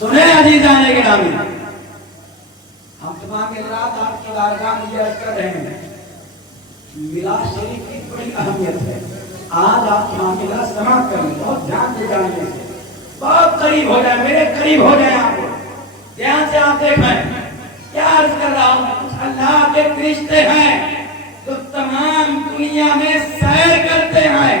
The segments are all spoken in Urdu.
سنے عزیزان گرامی، ہم تمام حضرات آپ کی بارگاہ میں عرض کر رہے ہیں، میلاد شریف کی بڑی اہمیت ہے۔ آج آپ تمام حضرات سماعت کریں، بہت دھیان سے جانیں، بہت قریب ہو جائیں، میرے قریب ہو جائیں، آپ دھیان سے آپ دیکھیں کیا عرض کر رہا ہوں۔ کچھ اللہ کے فرشتے ہیں جو تمام دنیا میں سیر کرتے ہیں۔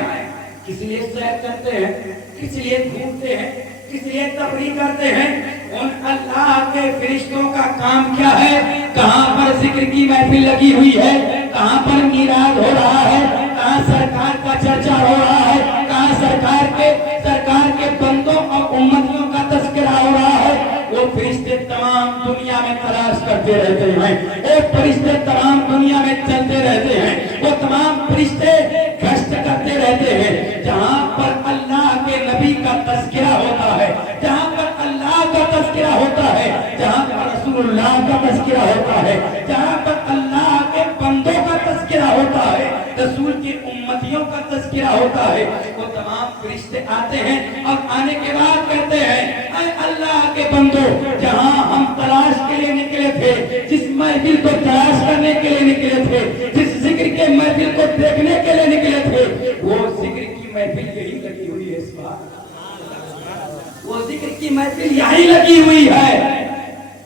کس لیے سیر کرتے ہیں؟ کس لیے گھومتے ہیں؟ کس لیے تفریح کرتے ہیں؟ ان اللہ کے فرشتوں کا کام کیا ہے؟ کہاں پر ذکر کی محفل لگی ہوئی ہے، کہاں پر میلاد ہو رہا ہے، کہاں سرکار کا چرچا ہو رہا ہے، کہاں سرکار کے بندوں اور امتیوں کا تذکرہ ہو رہا ہے، وہ فرشتے تمام دنیا میں تلاش کرتے رہتے ہیں، وہ فرشتے تمام دنیا میں چلتے رہتے ہیں، وہ تمام فرشتے گشت کرتے رہتے ہیں۔ جہاں پر اللہ کے نبی کا تذکرہ ہوتا ہے، جہاں پر اللہ کا تذکرہ ہوتا ہے، جہاں پر رسول اللہ کا تذکرہ ہوتا ہے، جہاں پر اللہ کے بندوں کا تذکرہ ہوتا ہے، رسول کی امتیوں کا تذکرہ ہوتا ہے، وہ تمام فرشتے آتے ہیں اور آنے کے بعد کہتے ہیں، اے اللہ کے بندوں، جہاں ہم تلاش کے لیے نکلے تھے، جس محفل کو تلاش کرنے کے لیے نکلے تھے، جس ذکر کے محفل کو دیکھنے کے لیے نکلے تھے، وہ ذکر کی محفل یہی لگی ہوئی ہے۔ اس بار وہ ذکر کی محفل یہی لگی ہوئی ہے۔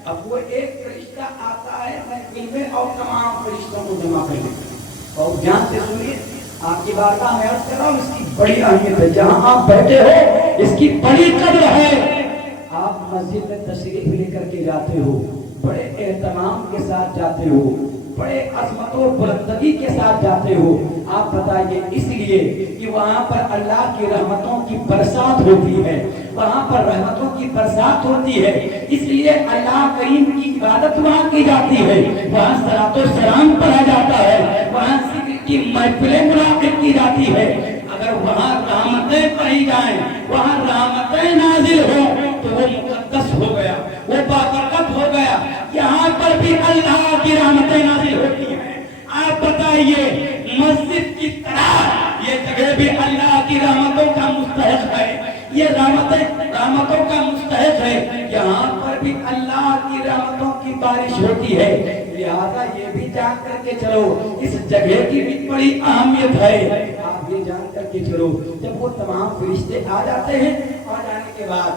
اب وہ ایک فرشتہ آتا ہے محفل میں اور تمام فرشتوں کو جمع کرنے، اور دھیان سے سنیے، آپ کی بارگاہ میں عرض کر رہا ہوں، اس کی بڑی اہمیت ہے۔ جہاں آپ بیٹھے ہو اس کی بڑی قدر ہے۔ آپ مسجد میں تشریف لے کر کے جاتے ہو، بڑے اہتمام کے ساتھ جاتے ہو، بڑے عظمت و بلندگی کے ساتھ جاتے ہو۔ آپ بتائیے، اس لیے کہ وہاں پر اللہ کی رحمتوں کی برسات ہوتی ہے، وہاں پر رحمتوں کی برسات ہوتی ہے، اس لیے اللہ کریم کی عبادت وہاں کی جاتی ہے، وہاں صلاۃ و سلام پڑھا جاتا ہے، وہاں ذکر کی محفلیں منعقد کی جاتی ہے۔ اگر وہاں رحمتیں پڑھی جائیں، وہاں رحمتیں نازل ہوں تو وہ مقدس ہو گیا، وہ بابرکت ہو گیا۔ یہاں پر بھی اللہ کی رحمتیں نازل ہوتی ہیں۔ آپ بتائیے، مسجد کی طرح یہ جگہ بھی اللہ کی رحمتوں کا مستحق ہے، یہ رحمتوں کا مستحق ہے، یہاں پر بھی اللہ کی رحمتوں کی بارش ہوتی ہے۔ لہذا یہ بھی جان کر کے چلو، اس جگہ کی بھی بڑی اہمیت ہے۔ آپ یہ جان کر کے چلو، جب وہ تمام فرشتے آ جاتے ہیں، آ جانے کے بعد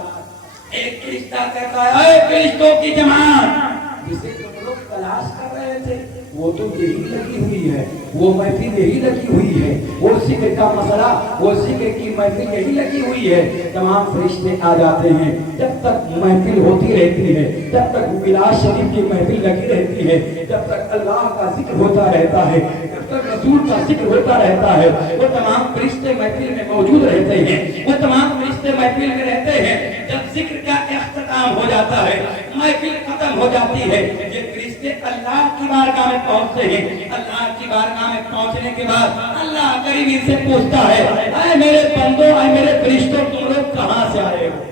ایک فرشتہ کہتا ہے، اے فرشتوں کی جماعت، جسے تم لوگ تلاش کر رہے تھے، وہ تو یہی لگی ہوئی ہے، وہ محفل یہی لگی ہوئی ہے، وہ ذکر کا مسئلہ، وہ ذکر کی محفل یہی لگی ہوئی ہے۔ تمام فرشتے آ جاتے ہیں، جب تک محفل ہوتی رہتی ہے، جب تک میلاد شریف کی محفل لگی رہتی ہے، جب تک اللہ کا ذکر ہوتا رہتا ہے، جب تک رسول کا ذکر ہوتا رہتا ہے، وہ تمام فرشتے محفل میں موجود رہتے ہیں، وہ تمام فرشتے محفل میں رہتے ہیں۔ جب ذکر کا اختتام ہو جاتا ہے، محفل ختم ہو جاتی ہے، یہ فرشتے اللہ کی بارگاہ میں پہنچتے ہیں۔ اللہ کی بارگاہ میں پہنچنے کے بعد اللہ کریم ان سے پوچھتا ہے، اے میرے بندوں، اے میرے فرشتوں، تم لوگ کہاں سے آئے ہو؟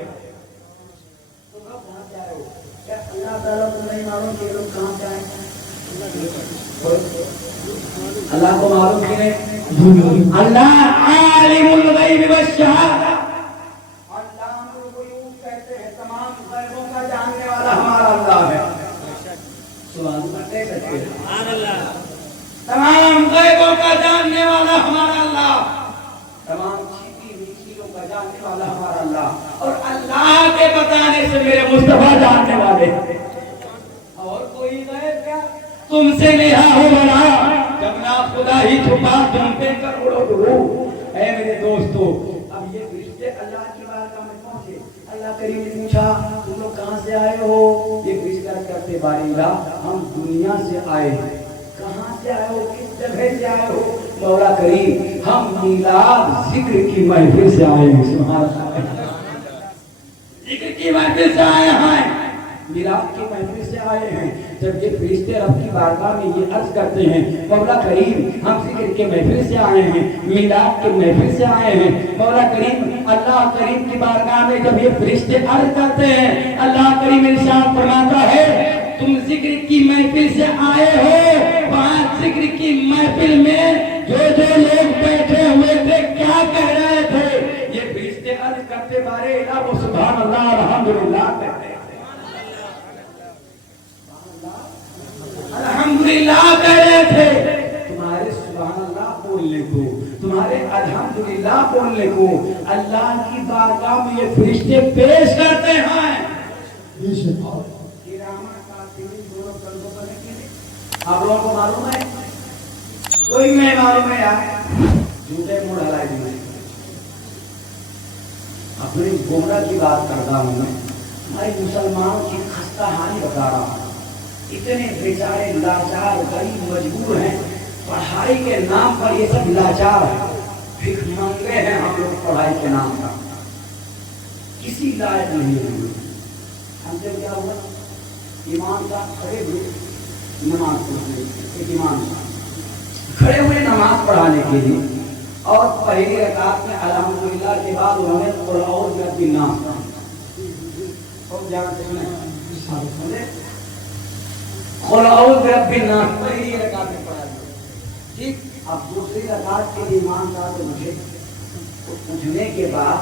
تم لوگ کہاں سے آئے ہو؟ کیا اللہ تعالیٰ کو نہیں معلوم کہ لوگ کہاں سے آئے؟ اللہ کو معلوم کہ نہیں؟ اللہ عالم الغیب والشہادہ، علام الغیوب کہتے ہیں، تمام غیبوں کا جاننے والا ہمارا اللہ ہے۔ تمام غیبوں کا جاننے والا ہمارا اللہ، تمام چھپی ہوئی چیزوں کا جاننے والا ہمارا اللہ، اور اللہ کے بتانے سے میرے مصطفیٰ جاننے والے۔ اور کوئی غیب کیا تم سے لیا ہو بنا، جب نہ خدا ہی چھپا تم پہ کروڑوں درود۔ اے میرے دوستو، اب یہ فرشتے اللہ کی بارگاہ میں پہنچے، اللہ کریم نے پوچھا، تم لوگ کہاں سے آئے ہو؟ یہ فرشتہ کرتے باریلا، ہم دنیا سے آئے ہیں۔ کہاں سے آئے ہو؟ کس جگہ سے آئے ہو؟ مولا کریم، ہم میلاد ذکر کی محفل سے آئے ہیں۔ سبحان اللہ، ذکر کی محفل سے آئے ہیں، میلاد کی محفل سے آئے ہیں۔ جب یہ فرشتے رب کی بارگاہ میں یہ عرض کرتے ہیں، مولا کریم، ہم ذکر کے محفل سے آئے ہیں، میلاد کے محفل سے آئے ہیں، مولا کریم، اللہ کریم کی بارگاہ میں جب یہ فرشتے عرض کرتے ہیں، اللہ کریم ارشاد فرماتا ہے، تم ذکر کی محفل سے آئے ہو، وہاں ذکر کی محفل میں جو لوگ بیٹھے ہوئے تھے کیا کہہ رہے تھے؟ کرتے بارے الہ وہ سبحان اللہ الحمدللہ کہتے الحمدللہ کہہ رہے تھے. تمہارے سبحان اللہ بولنے کو، تمہارے الحمدللہ بولنے کو اللہ کی بارگاہ میں یہ فرشتے پیش کرتے ہیں. آپ لوگوں کو معلوم ہے؟ کوئی نہیں معلوم ہے یار، جھوٹے منہ ڈھلائی دیے. اپنی گمراہ کی بات کرتا ہوں میں، ہمارے مسلمانوں کی خستہ حالی بتا رہا ہوں. اتنے بیچارے لاچار غریب مجبور ہیں، پڑھائی کے نام پر یہ سب لاچار ہیں، بھیک مانگے ہیں ہم لوگ پڑھائی کے نام پر، کسی لائق نہیں ہیں. ہم سے کیا ہوا؟ امام صاحب کھڑے ہوئے نماز پڑھنے، ایک امام صاحب کھڑے ہوئے نماز پڑھانے کے لیے، اور پہلی رکعت میں الحمدللہ کے بعد انہوں نے قل اعوذ برب الناس پڑھا. خوب جانتے ہیں قل اعوذ برب الناس پہلی رکعت میں پڑھا دیا. ٹھیک، اب دوسری رکعت کے لیے امام صاحب سے مجھے پوچھنے کے بعد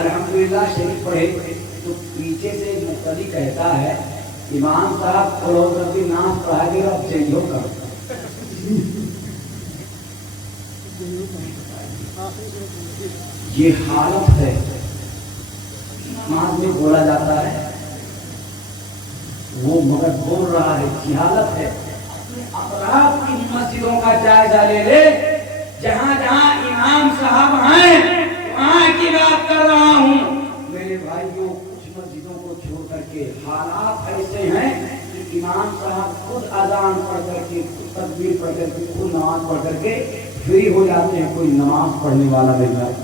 الحمدللہ شریف پڑھے تو پیچھے سے مقتدی کہتا ہے امام صاحب قل اعوذ برب الناس پڑھا کے اب چینج ہو کر. یہ حالت ہے نماز میں بولا جاتا ہے، وہ مگر بول رہا ہے. یہ حالت ہے. اپنے اطراف کی مسجدوں کا جائزہ لے لے، جہاں جہاں امام صاحب ہیں وہاں کی بات کر رہا ہوں میرے بھائیوں. کچھ مسجدوں کو چھوڑ کر کے حالات ایسے ہیں کہ امام صاحب خود اذان پڑھ کر کے، خود تکبیر پڑھ کر کے، خود نماز پڑھ کر کے فری ہو جاتے ہیں. کوئی نماز پڑھنے والا مل جائے.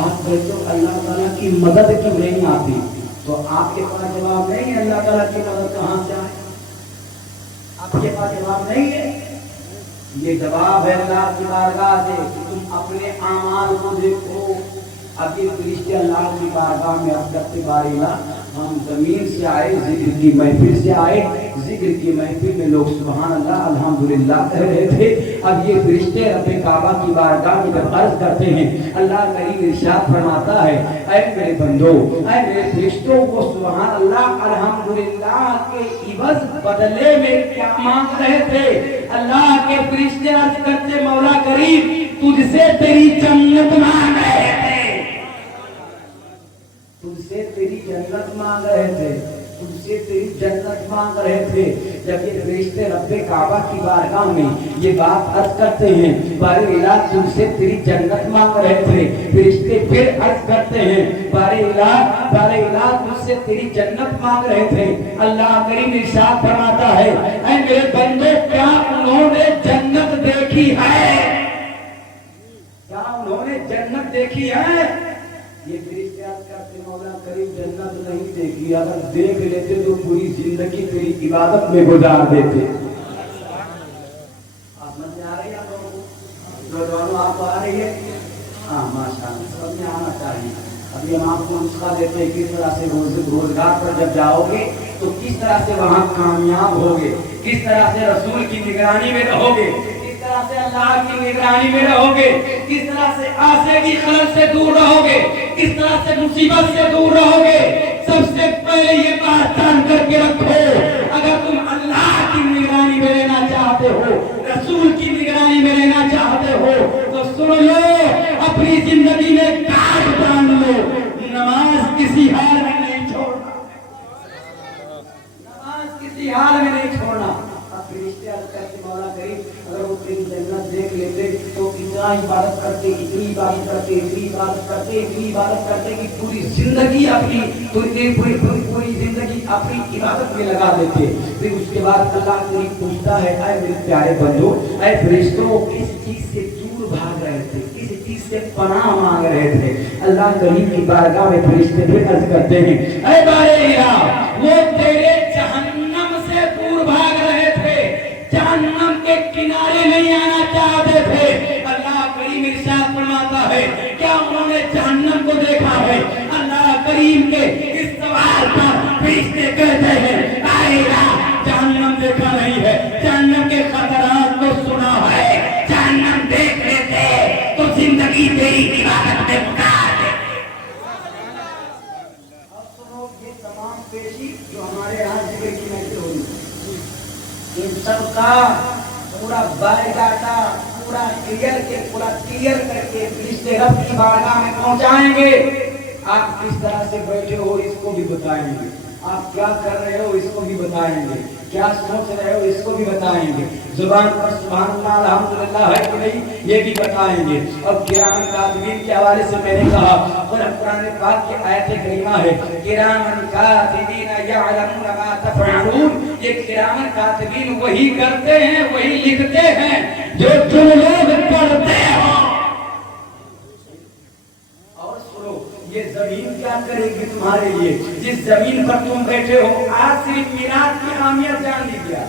آپ کہتے ہو اللہ تعالیٰ کی مدد کیوں نہیں آتی، تو آپ کے پاس جواب نہیں ہے اللہ تعالیٰ کی مدد کہاں سے آئے. آپ کے پاس جواب نہیں ہے. یہ جواب ہے اللہ کی بارگاہ سے کہ تم اپنے اعمال کو دیکھو. اب یہ فرشتے اللہ کی بارگاہ میں عرض کرتے بارے اللہ ہم زمین سے آئے، ذکر کی محفل سے آئے، ذکر کی محفل میں لوگ سبحان اللہ الحمدللہ کہہ رہے تھے. اب یہ فرشتے رب کعبہ کی بارگاہ میں جب عرض کرتے ہیں اللہ کریم ارشاد فرماتا ہے اے میرے بندو، اے میرے فرشتوں کو سبحان اللہ الحمدللہ کے عوض بدلے میں کیا مانگ رہے تھے؟ اللہ کے فرشتے عرض کرتے مولا کریم تجھ سے تیری جنت مانگ رہے تھے، تجھ سے تیری جنت مانگ رہے تھے، تجھ سے تیری جنت مانگ رہے تھے. جب یہ فرشتے رب کعبہ کی بارگاہ میں یہ بات عرض کرتے ہیں بارے الہ تجھ سے تیری جنت مانگ رہے تھے، فرشتے پھر عرض کرتے ہیں بارے الہ تجھ سے تیری جنت مانگ رہے تھے. اللہ کریم ارشاد فرماتا ہے اے میرے بندے کیا انہوں نے جنت دیکھی ہے؟ کیا انہوں نے جنت دیکھی ہے؟ یہ فرشتے عرض کرتے مولا کریم جنت نہیں دیکھی، اگر دیکھ لیتے تو پوری زندگی تیری عبادت میں گزار دیتے. آپ سمجھ میں آ رہی ہے؟ آپ لوگوں کو نوجوانوں آپ کو آ رہی ہے؟ ہاں ماشاءاللہ سمجھ میں آنا چاہیے. ابھی ہم آپ کو نسخہ دیتے ہیں کس طرح سے روزگار پر جب جاؤ گے تو کس طرح سے وہاں کامیاب ہوگے، کس طرح سے رسول کی نگرانی میں رہو گے، کس طرح سے اللہ کی نگرانی میں رہو گے، کس طرح سے آسے کی خلل سے دور رہو گے، کس طرح سے مصیبت سے دور رہو گے. سب سے پہلے یہ بات جان کر کے رکھو اگر تم اللہ کی نگرانی میں رہنا چاہتے ہو، رسول کی نگرانی میں رہنا چاہتے ہو تو سن لو اپنی زندگی میں کاٹ باندھ لو، نماز کسی حال میں نہیں چھوڑنا، نماز کسی حال میں نہیں چھوڑنا. اب فرشتے عرض کرتے مولا کریم اگر وہ تیری جنت دیکھ لیتے تو اتنا عبادت کرتے، اتنی عبادت کرتے، اتنی عبادت کرتے، اتنی عبادت کرتے کہ پوری زندگی اپنی پوری زندگی اپنی عبادت میں لگا دیتے. پھر اس کے بعد اللہ کریم پوچھتا ہے اے میرے پیارے بندو، اے فرشتوں کس چیز سے دور بھاگ رہے تھے، کس چیز سے پناہ مانگ رہے تھے؟ اللہ کریم کی بارگاہ میں فرشتے پھر عرض کرتے ہیں اے بارے الہ وہ تیرے جہنم سے دور بھاگ رہے تھے، جہنم کے کنارے نہیں آنا چاہتے تھے. اللہ کریم ارشاد فرماتا ہے کیا انہوں نے جہنم کو دیکھا ہے؟ اللہ کریم کے اس سوال پر فرشتے کہتے ہیں اے الہ جہنم دیکھا نہیں ہے، جہنم کے خطرات کو سنا ہے، جہنم دیکھ لیتے نبی تیری عبادت میں مکار ہے۔ اب سنو، یہ تمام پیشی جو ہمارے یہاں ذکر کی محفل ہوئی، ان سب کا پورا بایو ڈاٹا پورا کلیئر کر کے فرشتے رب کی بارگاہ میں پہنچائیں گے۔ آپ کس طرح سے بیٹھے ہو اس کو بھی بتائیں گے، آپ کیا کر رہے ہو اس کو بھی بتائیں گے، کیا سوچ رہے ہو اس کو بھی بتائیں گے، زبان پر سبحان اللہ الحمدللہ ہے کہ نہیں یہ بھی بتائیں گے۔ اب کرام کاتبین کے حوالے سے میں نے کہا، اور قرآن پاک کی آیت کریمہ ہے کرام کاتبین یعلمون ما تفعلون، یہ کرام کاتبین وہی کرتے ہیں وہی لکھتے ہیں جو تم لوگ پڑھتے ہو۔ اور سنو، یہ زمین کیا کرے گی تمہارے لیے؟ جس زمین پر تم بیٹھے ہو، آج صرف میلاد کی اہمیت جان لیجیے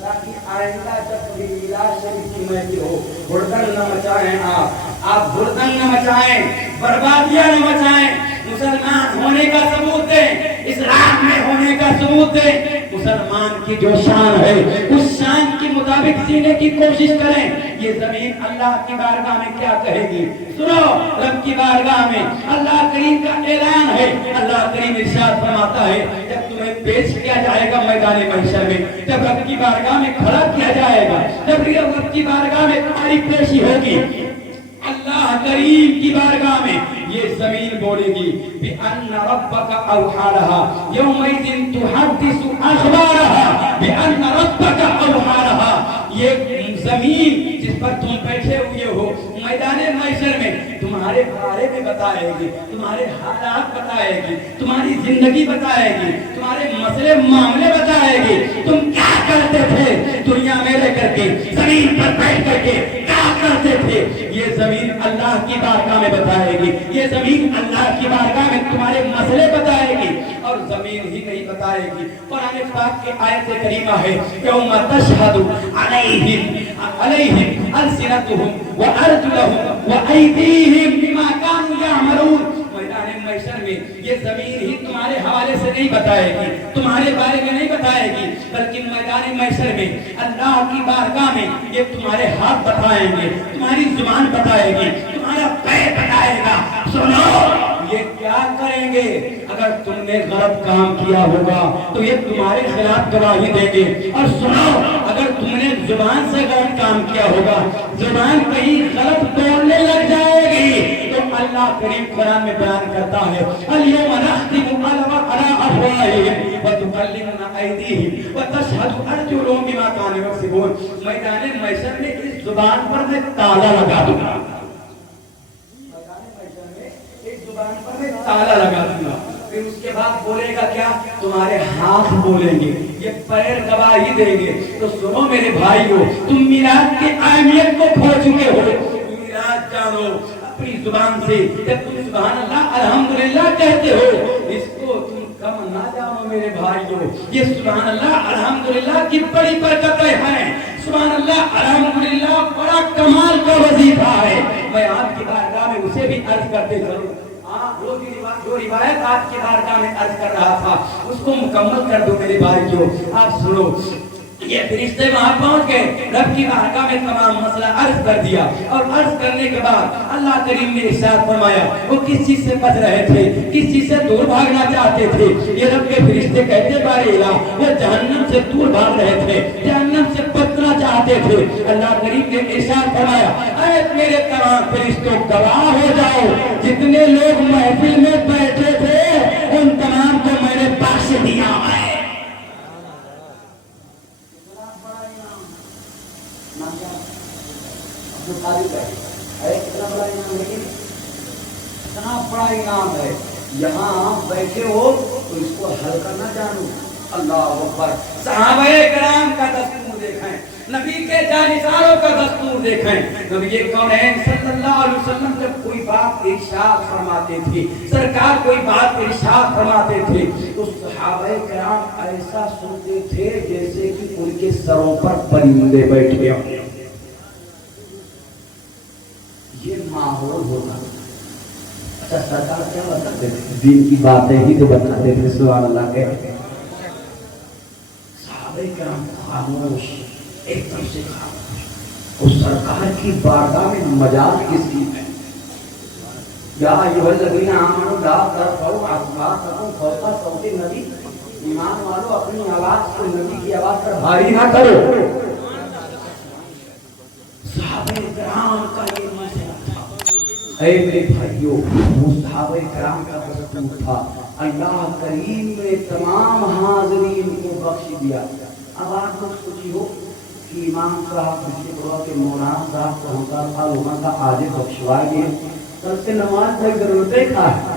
تاکہ آئندہ جب بھی میلاد شریف کی محفل ہو، ہڑدنگ نہ مچائیں، آپ ہڑدنگ نہ مچائیں، بربادیاں نہ مچائیں، مسلمان ہونے کا ثبوت دیں، اسلام میں ہونے کا ثبوت دیں، مسلمان کی جو شان ہے اس شان کے مطابق جینے کی کوشش کریں۔ یہ زمین اللہ کی بارگاہ میں کیا کہے گی؟ سنو، رب کی بارگاہ میں اللہ کریم کا اعلان ہے، اللہ کریم ارشاد فرماتا ہے جب تمہیں پیش کیا جائے گا میدان محشر میں، جب رب کی بارگاہ میں کھڑا کیا جائے گا، جب رب کی بارگاہ میں تمہاری پیشی ہوگی، اللہ کریم کی بارگاہ میں یہ زمین بولے گی بِأَنَّ رَبَّكَ أَوْحَى لَهَا يَوْمَئِذٍ تُحَدِّثُ أَخْبَارَهَا بِأَنَّ رَبَّكَ أَوْحَى لَهَا۔ یہ زمین جس پر تم بیٹھے ہوئے ہو میدان محشر میں تمہارے بارے میں بتائے گی، تمہارے حالات بتائے گی، تمہاری زندگی بتائے گی، تمہارے مسئلے معاملے بتائے گی، تم کیا کرتے تھے دنیا میں رہ کر کے، زمین پر بیٹھ کر کے کیا کرتے تھے، یہ زمین اللہ کی بارگاہ میں بتائے گی، یہ زمین اللہ کی بارگاہ میں تمہارے مسئلے بتائے گی، اور زمین ہی نہیں بتائے گی۔ قرآن پاک کی آیت کریمہ ہے یوم تشہد علیہم السنتہم وارجلہم وایدیہم بما کانوا یعملون۔ میدان محشر میں یہ زمین ہی تمہارے حوالے سے نہیں بتائے گی، تمہارے بارے میں نہیں بتائے گی، بلکہ میدان محشر میں اللہ کی بارگاہ میں یہ تمہارے ہاتھ بتائیں گے، تمہاری زبان بتائے گی، تمہارا پیر بتائے گا۔ سنو، یہ کیا کریں گے؟ اگر تم نے غلط کام کیا ہوگا تو یہ تمہارے خلاف گواہی دیں گے، اور سنو، اگر تم نے زبان سے غلط کام کیا ہوگا، زبان کہیں غلط بولنے لگ جائے گی تو اللہ کریم قرآن میں بیان کرتا ہے اليوم نختم على افواہہم وتکلمنا ایدیہم وتشہد ارجلہم بما کانوا یکسبون۔ میدان محشر میں اس زبان پر میں تالا لگا دوں گا، پر میں تالا لگا دوں گا، پھر اس کے بعد بولے گا کیا؟ تمہارے ہاتھ بولیں گے، یہ پیر گواہی دیں گے۔ تو سنو میرے بھائیو، تم میلاد کی اہمیت کو کھو چکے ہو، میلاد جانو اپنی زبان سے، جب تم سبحان اللہ الحمدللہ کہتے ہو، اس کو تم کم نہ جانو میرے بھائیو، یہ سبحان اللہ الحمدللہ کی بڑی برکتیں ہیں، سبحان اللہ الحمدللہ بڑا کمال کا وظیفہ ہے۔ میں آپ کی بارگاہ میں اسے بھی عرض کرتے چلوں، جو روایت آپ کی بارگاہ میں عرض کر رہا تھا اس کو مکمل کر دو میرے بھائیو۔ آپ سنو، یہ فرشتے وہاں پہنچ گئے، رب کی بارگاہ میں تمام مسئلہ عرض کر دیا، اور عرض کرنے کے بعد اللہ کریم نے ارشاد فرمایا وہ کس چیز سے بچ رہے تھے، کس چیز سے دور بھاگنا چاہتے تھے؟ یہ رب کے فرشتے کہتے بارے الہ وہ جہنم سے دور بھاگ رہے تھے، جہنم سے بچنا چاہتے تھے۔ اللہ کریم نے ارشاد فرمایا اے میرے تمام فرشتوں گواہ ہو جاؤ، جتنے لوگ محفل میں بیٹھے تھے ان تمام کو میں نے بخش دیا ہے۔ اتنا بڑا انعام ہے، یہاں بیٹھے ہو تو اس کو ہلکا نہ جانو۔ اللہ اکبر۔ صحابہ کرام کا دستور دیکھیں، نبی کے جانشاروں کا دستور دیکھیں۔ نبی کونین صلی اللہ علیہ وسلم جب کوئی بات ارشاد فرماتے تھے، سرکار کوئی بات ارشاد فرماتے تھے تو صحابہ کرام ایسا سنتے تھے جیسے کہ ان کے سروں پر پرندے بیٹھے ہوں۔ یہ ماحول ہوتا ہے۔ اچھا سرکار کیا بتاتے تھے؟ دین کی باتیں ہی تو بتاتے تھے، سبحان اللہ کہتے ہیں۔ صحابہ کرام خاموش، ایک طرف سے خاموش، اور سرکار کی بارگاہ میں مجال کس کی ہے؟ یا ایھا الذین آمنوا لا ترفعوا اصواتکم فوق صوت النبی، ایمان والو اپنی آواز کو نبی کی آواز پر بھاری نہ کرو۔ صحابہ کرام کا یہ مسئلہ تھا۔ اے میرے بھائیو، وہ صحابہ کرام کا دستور تھا، اللہ کریم نے تمام حاضرین کو بخش دیا۔ اب آپ لوگ سوچیو کہ امام صاحب بشکرہ کے مولانا صاحب کو ہم کا آج بخشوا گئے، کل سے نماز کی ضرورت ہے۔